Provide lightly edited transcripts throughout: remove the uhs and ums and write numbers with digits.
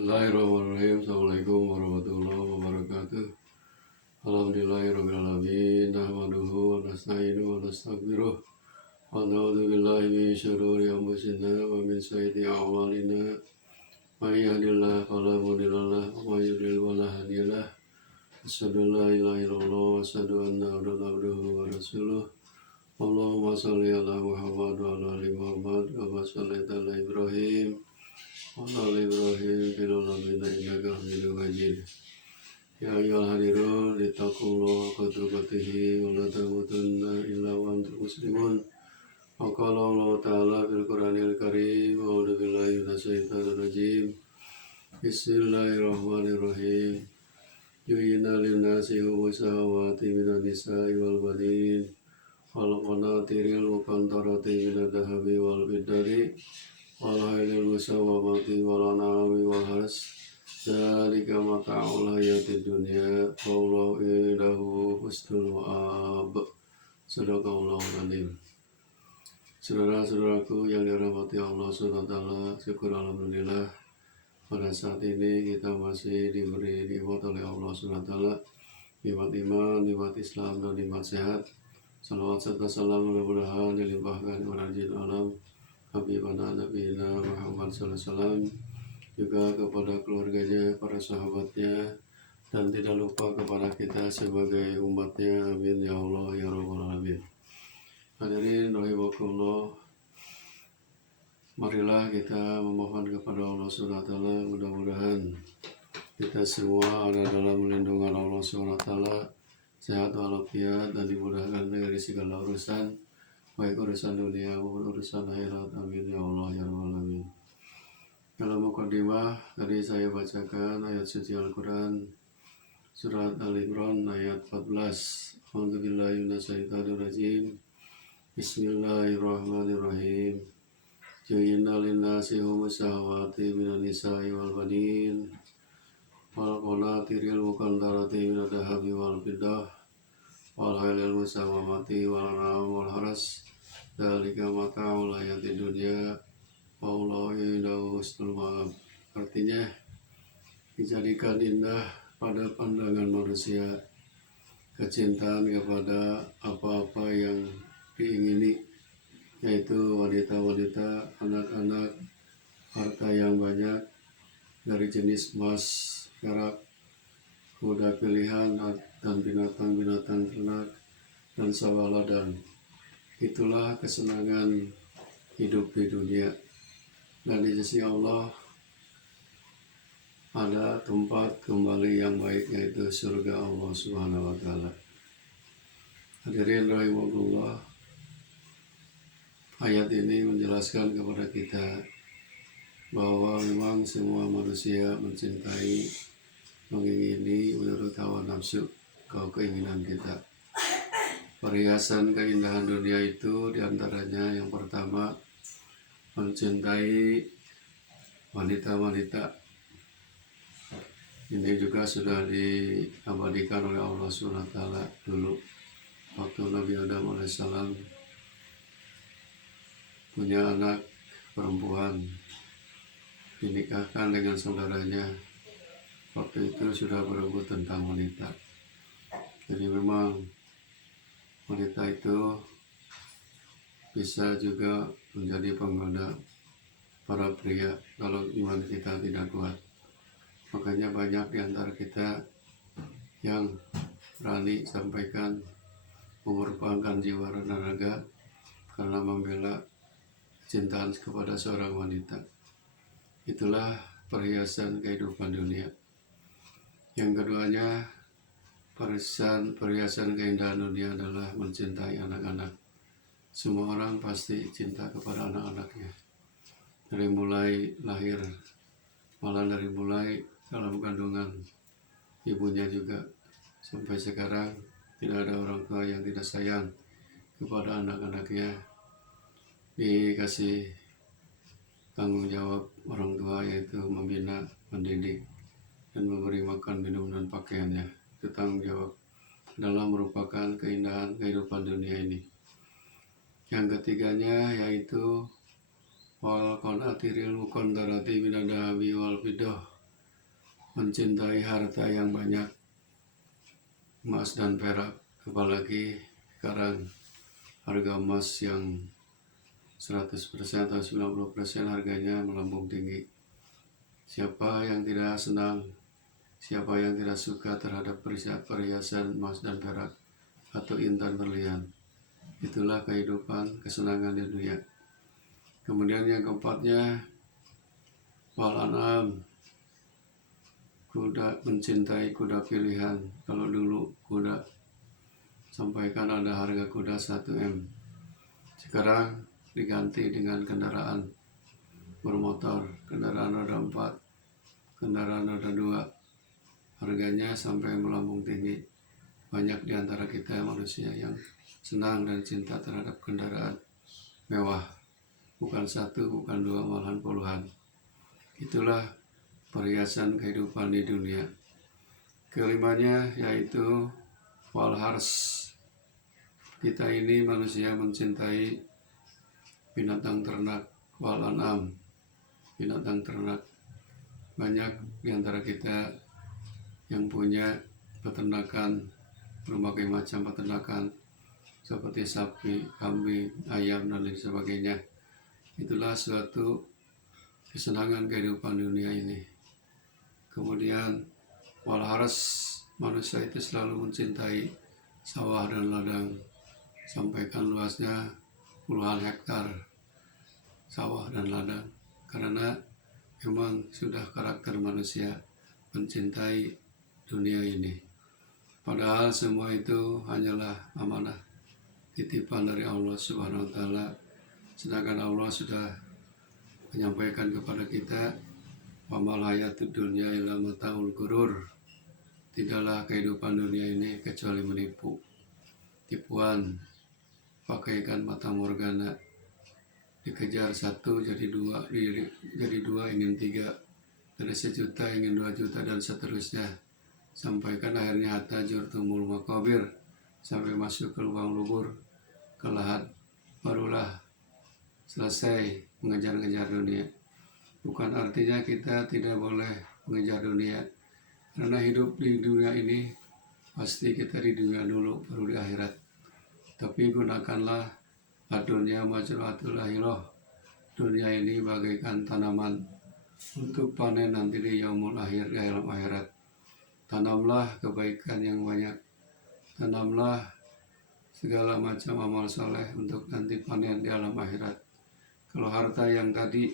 Bismillahirrahmanirrahim. Assalamualaikum warahmatullahi wabarakatuh. Alhamdulillahirrahmanirrahim. Nahmaduhu wa nasta'inuhu wa nastaghfiruh. Wa na'udzu billahi min syururi anfusina wa min sayyiati a'malina. May yahdihillahu fala mudilla lahu wa may yudlil fala hadiya lahu. Asyhadu an la ilaha illallah wa asyhadu anna Muhammadan abduhu wa rasuluh. Allahumma shalli ala Muhammad wa ala ali Muhammad kama shallaita ala Ibrahim wa ala ali Ibrahim fil alamin innaka Hamidum Majid. Ya ayyuhal hadirun ittaqullaha haqqa tuqatih wa la tamutunna illa wa antum muslimun. Wa qala Allah ta'ala fil Qur'anil Karim, a'udzu billahi minasyaitonir rajim. Bismillahirrahmanirrahim. Yu'ina lin-nasi hubbu syahawati minan nisa'i wal banin wal qanatiril muqantarati minadh dhahabi wal fiddati wal khaylil musawwamati wal an'ami wal haras. Dzalika mata'ul hayatid dunya wallahu indahu husnul ma'ab. Shadaqallahul adzim. Saudara-saudaraku yang dirahmati Allah SWT, syukur alhamdulillah pada saat ini kita masih diberi nikmat oleh Allah SWT, nikmat iman, nikmat Islam, dan nikmat sehat. Salawat serta salam mudah-mudahan dilimpahkan kepada jin alam Habibana Nabiyina Muhammad SAW, juga kepada keluarganya, para sahabatnya, dan tidak lupa kepada kita sebagai umatnya. Amin ya Allah ya Rabbal Alamin. Hadirin rahimakumullah, marilah kita memohon kepada Allah SWT, mudah-mudahan kita semua ada dalam lindungan Allah SWT, sehat walafiat, dan dimudahkan dari segala urusan, baik urusan dunia maupun urusan akhirat. Amin ya Allah ya Rabbal Alamin. Dalam mukadimah tadi saya bacakan ayat suci Al-Quran surat Al-Imran ayat 14. A'udzubillahi minasyaitonirrajim. Bismillahirrahmanirrahim. Ju'ina lin-nasi hubbu syahawati minan nisa'i wal banin wal qanatiril muqantarati minadh dhahabi wal fiddah wal khaylil musawwamati wal an'ami wal haras. Dzalika mata'ul hayatid dunya wallahu indahu husnul ma'ab. Artinya, dijadikan indah pada pandangan manusia kecintaan kepada apa-apa yang diingini, yaitu wanita-wanita, anak-anak, harta yang banyak dari jenis emas, perak, kuda pilihan, dan binatang-binatang ternak, dan sawah ladang. Itulah kesenangan hidup di dunia. Dan di sisi Allah ada tempat kembali yang baik, yaitu surga Allah Subhanahu wa Ta'ala. Hadirin rahimahullah, ayat ini menjelaskan kepada kita bahwa memang semua manusia mencintai, mengingini menurut hawa nafsu, keinginan kita. Perhiasan keindahan dunia itu diantaranya yang pertama, mencintai wanita-wanita. Ini juga sudah diabadikan oleh Allah SWT dulu, waktu Nabi Adam AS punya anak perempuan, dinikahkan dengan saudaranya. Waktu itu sudah berebut tentang wanita. Jadi memang wanita itu bisa juga menjadi penggoda para pria kalau iman kita tidak kuat. Makanya banyak di antara kita yang berani sampaikan mengorbankan jiwa dan raga karena membela cintaan kepada seorang wanita. Itulah perhiasan kehidupan dunia. Yang keduanya, perhiasan keindahan dunia adalah mencintai anak-anak. Semua orang pasti cinta kepada anak-anaknya, dari mulai lahir, malah dari mulai dalam kandungan ibunya juga. Sampai sekarang tidak ada orang tua yang tidak sayang kepada anak-anaknya. Dikasih tanggung jawab orang tua, yaitu membina, mendidik, dan memberi makan, minum, dan pakaiannya. Itu tanggung jawab dalam merupakan keindahan kehidupan dunia ini. Yang ketiganya yaitu wal qanatiril muqantarati minadh dhahabi wal fiddah mencintai harta yang banyak, emas dan perak, apalagi sekarang harga emas yang 100% atau 90% harganya melambung tinggi. Siapa yang tidak senang, siapa yang tidak suka terhadap perhiasan emas dan perak atau intan berlian? Itulah kehidupan, kesenangan di dunia. Kemudian yang keempatnya, wal an'am, kuda, mencintai kuda pilihan. Kalau dulu kuda, sampaikan ada harga kuda 1 M. Sekarang diganti dengan kendaraan bermotor, kendaraan roda 4, kendaraan roda 2. Harganya sampai melambung tinggi. Banyak di antara kita manusia yang senang dan cinta terhadap kendaraan mewah. Bukan 1, bukan 2, malahan puluhan. Itulah perhiasan kehidupan di dunia. Kelimanya yaitu wal hars. Kita ini manusia mencintai binatang ternak, wal an'am, binatang ternak. Banyak di antara kita yang punya peternakan, berbagai macam peternakan seperti sapi, kambing, ayam, dan lain sebagainya. Itulah suatu kesenangan kehidupan dunia ini. Kemudian wal hars, manusia itu selalu mencintai sawah dan ladang. Sampaikan luasnya puluhan hektar sawah dan ladang, karena memang sudah karakter manusia mencintai dunia ini. Padahal semua itu hanyalah amanah, titipan dari Allah Subhanahu wa Ta'ala. Sedangkan Allah sudah menyampaikan kepada kita, wamal hayatud dunya illa mata'ul ghurur. Tidaklah kehidupan dunia ini kecuali menipu, tipuan, pakaikan mata morgana. Dikejar 1 jadi 2, jadi 2 ingin 3, dari 1 juta ingin 2 juta, dan seterusnya. Sampaikan akhirnya hatta jurtumul maqabir, sampai masuk ke lubang lubur, ke lahat, barulah selesai mengejar-ngejar dunia. Bukan artinya kita tidak boleh mengejar dunia, karena hidup di dunia ini pasti kita di dunia dulu, baru di akhirat. Tapi gunakanlah ad-dunya majratul akhirah. Dunia ini bagaikan tanaman untuk panen nanti di yaumul akhir, di alam akhirat. Tanamlah kebaikan yang banyak, tanamlah segala macam amal soleh untuk nanti panen di alam akhirat. Kalau harta yang tadi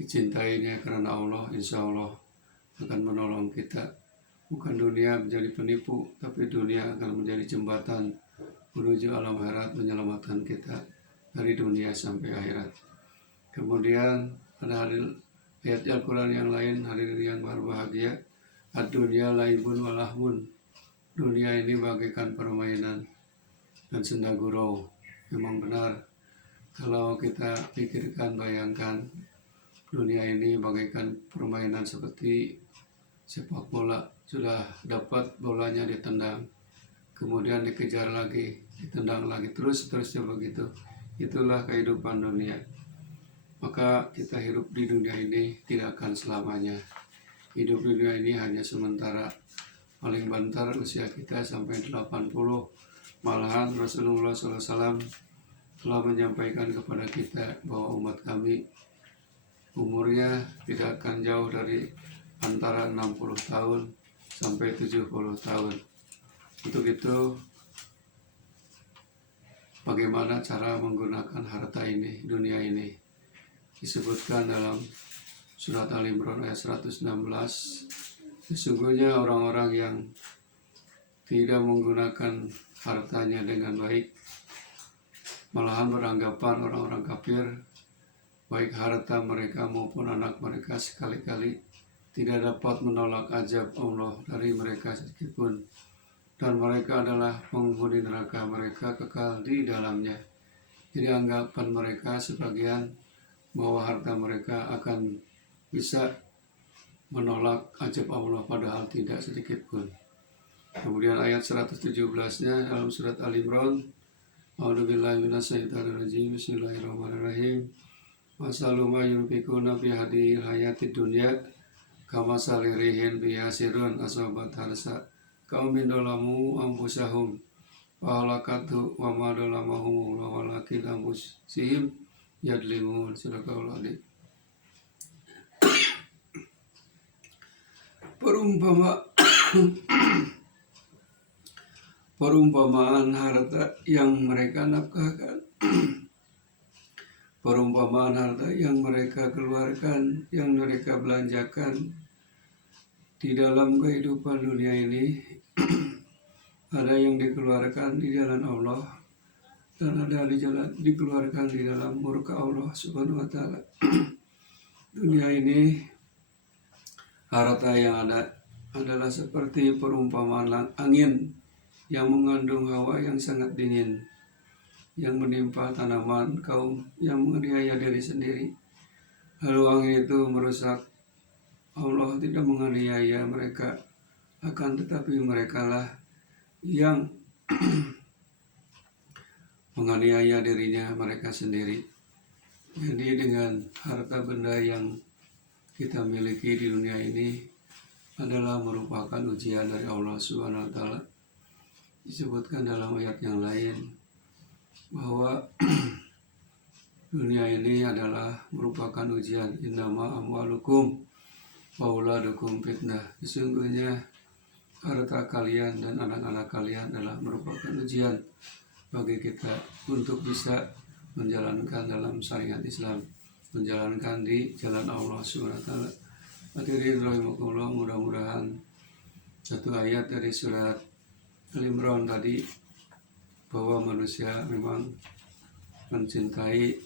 dicintainya karena Allah, insya Allah akan menolong kita. Bukan dunia menjadi penipu, tapi dunia akan menjadi jembatan menuju alam akhirat, menyelamatkan kita dari dunia sampai akhirat. Kemudian ada ayat Al-Quran yang lain, hadirin yang berbahagia, ad-dunya laibun walahmun. Dunia ini bagaikan permainan dan senda gurau. Memang benar, kalau kita pikirkan, bayangkan, dunia ini bagaikan permainan seperti sepak bola. Sudah dapat bolanya ditendang, kemudian dikejar lagi, ditendang lagi, terus-terusnya begitu. Itulah kehidupan dunia. Maka kita hidup di dunia ini tidak akan selamanya. Hidup di dunia ini hanya sementara. Paling bentar usia kita sampai 80. Malahan Rasulullah SAW telah menyampaikan kepada kita bahwa umat kami umurnya tidak akan jauh dari antara 60 tahun sampai 70 tahun. Untuk itu, bagaimana cara menggunakan harta ini, dunia ini? Disebutkan dalam surat Al-Imran ayat 116, sesungguhnya orang-orang yang tidak menggunakan hartanya dengan baik, malahan beranggapan orang-orang kafir, baik harta mereka maupun anak mereka sekali-kali tidak dapat menolak azab Allah dari mereka sedikitpun, dan mereka adalah penghuni neraka, mereka kekal di dalamnya. Jadi anggapan mereka sebagian bahwa harta mereka akan bisa menolak azab Allah, padahal tidak sedikitpun. Kemudian ayat 117-nya dalam surat Al-Imran, a'udzubillahi minasyaitonirrajim, bismillahirrahmanirrahim. Masalu ma yunfikuna fi hadhil hayatid dunya kama salirihin biyasirun asobat harsa kaumin dolamu ampusahum wahalakatu wa madolamahu walakin ampusihim yadlimun. Sadaqallahu alaihi. Perumpamaan harta yang mereka nafkahkan, perumpamaan harta yang mereka keluarkan, yang mereka belanjakan di dalam kehidupan dunia ini. Ada yang dikeluarkan di jalan Allah dan ada dikeluarkan di dalam murka Allah Subhanahu wa taala. Dunia ini harta yang ada adalah seperti perumpamaan angin yang mengandung hawa yang sangat dingin, yang menimpa tanaman kaum yang menganiaya diri sendiri. Lalu angin itu merusak. Allah tidak menganiaya mereka, akan tetapi merekalah yang menganiaya dirinya mereka sendiri. Jadi dengan harta benda yang kita miliki di dunia ini adalah merupakan ujian dari Allah Subhanahu wa taala. Disebutkan dalam ayat yang lain bahwa dunia ini adalah merupakan ujian. Innama amwalukum wa auladukum fitnah. Sesungguhnya harta kalian dan anak-anak kalian adalah merupakan ujian bagi kita untuk bisa menjalankan dalam syariat Islam, menjalankan di jalan Allah Subhanahu wa taala. Hadirin rahimakumullah, mudah-mudahan satu ayat dari surat Al-Imran tadi bahwa manusia memang mencintai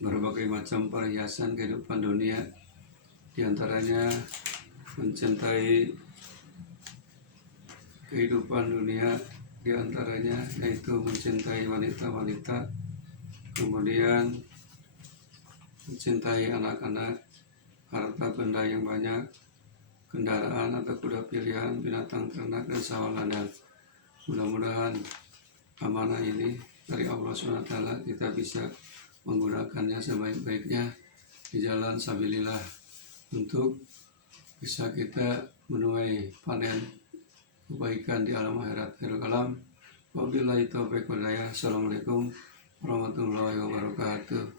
berbagai macam perhiasan kehidupan dunia, diantaranya mencintai kehidupan dunia, diantaranya yaitu mencintai wanita-wanita, kemudian mencintai anak-anak, harta benda yang banyak, kendaraan atau kuda pilihan, binatang ternak dan sawah ladang. Mudah-mudahan amanah ini dari Allah SWT kita bisa menggunakannya sebaik-baiknya di jalan sabilillah untuk bisa kita menuai panen kebaikan di alam akhirat. Wabillahi taufiq wal hidayah. Assalamualaikum warahmatullahi wabarakatuh.